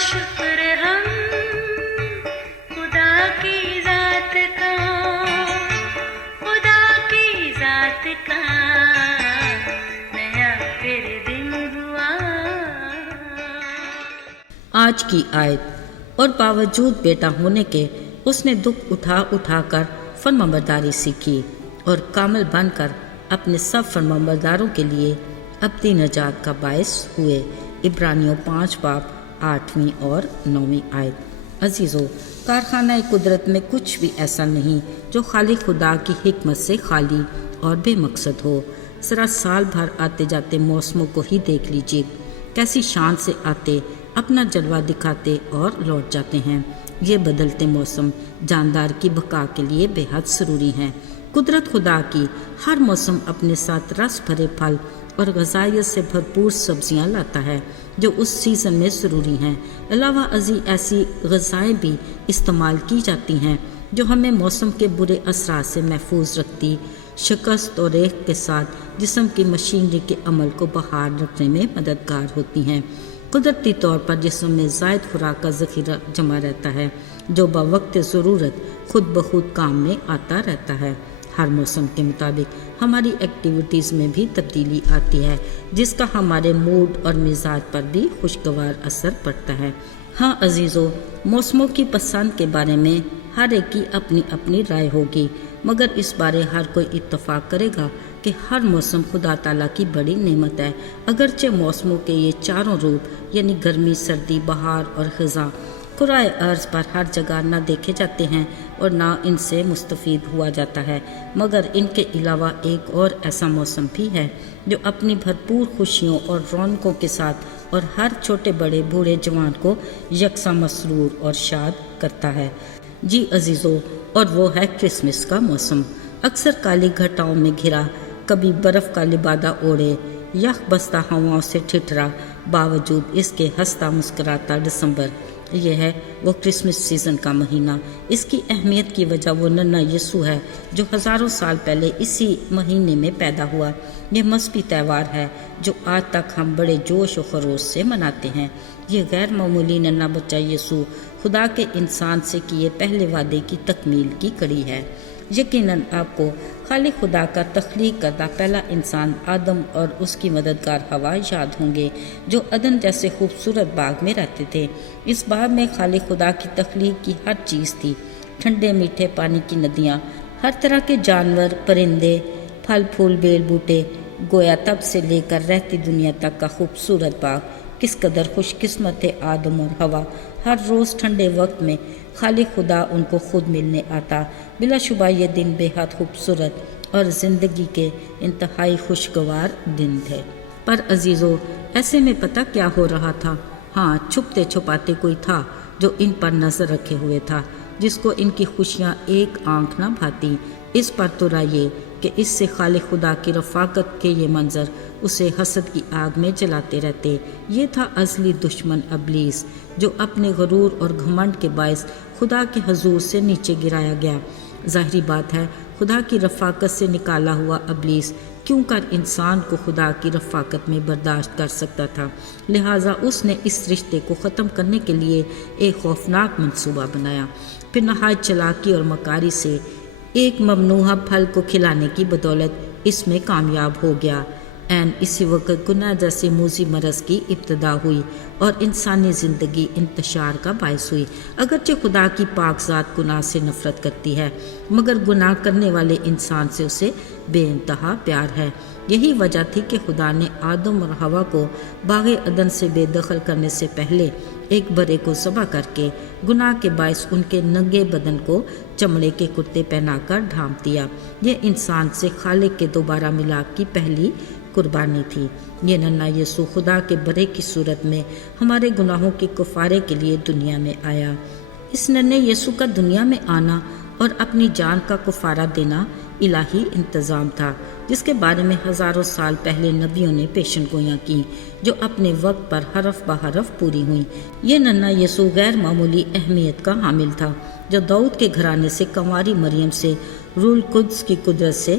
شکر ہم خدا کی ذات کا، خدا کی ذات کا نیا پھر دن ہوا۔ آج کی آیت، اور باوجود بیٹا ہونے کے اس نے دکھ اٹھا اٹھا کر فرمانبرداری سیکھی اور کامل بن کر اپنے سب فرمانبرداروں کے لیے اپنی نجات کا باعث ہوئے۔ عبرانیوں 5 باب 8ویں اور 9ویں آیت۔ عزیزو، کارخانہ قدرت میں کچھ بھی ایسا نہیں جو خالق خدا کی حکمت سے خالی اور بے مقصد ہو۔ ذرا سال بھر آتے جاتے موسموں کو ہی دیکھ لیجیے، کیسی شان سے آتے، اپنا جلوہ دکھاتے اور لوٹ جاتے ہیں۔ یہ بدلتے موسم جاندار کی بقا کے لیے بے حد ضروری ہیں۔ قدرت خدا کی ہر موسم اپنے ساتھ رس بھرے پھل اور غذائیت سے بھرپور سبزیاں لاتا ہے جو اس سیزن میں ضروری ہیں۔ علاوہ ازیں ایسی غذائیں بھی استعمال کی جاتی ہیں جو ہمیں موسم کے برے اثرات سے محفوظ رکھتی، شکست اور ریخت کے ساتھ جسم کی مشینری کے عمل کو بحال رکھنے میں مددگار ہوتی ہیں۔ قدرتی طور پر جسم میں زائد خوراک کا ذخیرہ جمع رہتا ہے جو بوقت ضرورت خود بخود کام میں آتا رہتا ہے۔ ہر موسم کے مطابق ہماری ایکٹیویٹیز میں بھی تبدیلی آتی ہے جس کا ہمارے موڈ اور مزاج پر بھی خوشگوار اثر پڑتا ہے۔ ہاں عزیزو، موسموں کی پسند کے بارے میں ہر ایک کی اپنی اپنی رائے ہوگی، مگر اس بارے ہر کوئی اتفاق کرے گا کہ ہر موسم خدا تعالیٰ کی بڑی نعمت ہے۔ اگرچہ موسموں کے یہ چاروں روپ یعنی گرمی، سردی، بہار اور خزاں کرۂ ارض پر ہر جگہ نہ دیکھے جاتے ہیں اور نہ ان سے مستفید ہوا جاتا ہے، مگر ان کے علاوہ ایک اور ایسا موسم بھی ہے جو اپنی بھرپور خوشیوں اور رونقوں کے ساتھ اور ہر چھوٹے بڑے بوڑھے جوان کو یکساں مسرور اور شاد کرتا ہے۔ جی عزیزو، اور وہ ہے کرسمس کا موسم۔ اکثر کالی گھٹاؤں میں گھرا، کبھی برف کا لبادہ اوڑھے، یخ بستہ ہواؤں سے ٹھٹھرا، باوجود اس کے ہنستا مسکراتا دسمبر، یہ ہے وہ کرسمس سیزن کا مہینہ۔ اس کی اہمیت کی وجہ وہ ننھا یسوع ہے جو ہزاروں سال پہلے اسی مہینے میں پیدا ہوا۔ یہ مذہبی تہوار ہے جو آج تک ہم بڑے جوش و خروش سے مناتے ہیں۔ یہ غیر معمولی ننھا بچہ یسوع خدا کے انسان سے کیے پہلے وعدے کی تکمیل کی کڑی ہے۔ یقیناً آپ کو خالق خدا کا تخلیق کردہ پہلا انسان آدم اور اس کی مددگار حوا یاد ہوں گے جو عدن جیسے خوبصورت باغ میں رہتے تھے۔ اس باغ میں خالق خدا کی تخلیق کی ہر چیز تھی، ٹھنڈے میٹھے پانی کی ندیاں، ہر طرح کے جانور، پرندے، پھل پھول، بیل بوٹے، گویا تب سے لے کر رہتی دنیا تک کا خوبصورت باغ۔ کس قدر خوش قسمت تھے آدم اور حوا، ہر روز ٹھنڈے وقت میں خالق خدا ان کو خود ملنے آتا۔ بلا شبہ یہ دن بے حد خوبصورت اور زندگی کے انتہائی خوشگوار دن تھے۔ پر عزیزو، ایسے میں پتہ کیا ہو رہا تھا؟ ہاں، چھپتے چھپاتے کوئی تھا جو ان پر نظر رکھے ہوئے تھا، جس کو ان کی خوشیاں ایک آنکھ نہ بھاتی۔ اس پر تو رائے کہ اس سے خالق خدا کی رفاقت کے یہ منظر اسے حسد کی آگ میں جلاتے رہتے۔ یہ تھا ازلی دشمن ابلیس جو اپنے غرور اور گھمنڈ کے باعث خدا کے حضور سے نیچے گرایا گیا۔ ظاہری بات ہے، خدا کی رفاقت سے نکالا ہوا ابلیس کیوں کر انسان کو خدا کی رفاقت میں برداشت کر سکتا تھا، لہٰذا اس نے اس رشتے کو ختم کرنے کے لیے ایک خوفناک منصوبہ بنایا۔ پھر نہایت چلاکی اور مکاری سے ایک ممنوعہ پھل کو کھلانے کی بدولت اس میں کامیاب ہو گیا۔ عین اسی وقت گناہ جیسے موذی مرض کی ابتدا ہوئی اور انسانی زندگی انتشار کا باعث ہوئی۔ اگرچہ خدا کی پاک ذات گناہ سے نفرت کرتی ہے، مگر گناہ کرنے والے انسان سے اسے بے انتہا پیار ہے۔ یہی وجہ تھی کہ خدا نے آدم اور حوا کو باغ عدن سے بے دخل کرنے سے پہلے ایک بڑے کو ذبح کر کے گناہ کے باعث ان کے ننگے بدن کو چمڑے کے کرتے پہنا کر ڈھانپ دیا۔ یہ انسان سے خالق کے دوبارہ ملاپ کی پہلی قربانی تھی۔ یہ ننھا یسوع خدا کے بڑے کی صورت میں ہمارے گناہوں کے کفارے کے لیے دنیا میں آیا۔ اس ننھے یسوع کا دنیا میں آنا اور اپنی جان کا کفارہ دینا الہی انتظام تھا جس کے بارے میں ہزاروں سال پہلے نبیوں نے پیشن گوئیاں کی جو اپنے وقت پر حرف بحرف پوری ہوئیں۔ یہ ننھا یسوع غیر معمولی اہمیت کا حامل تھا جو داؤد کے گھرانے سے کنواری مریم سے روح القدس کی قدرت سے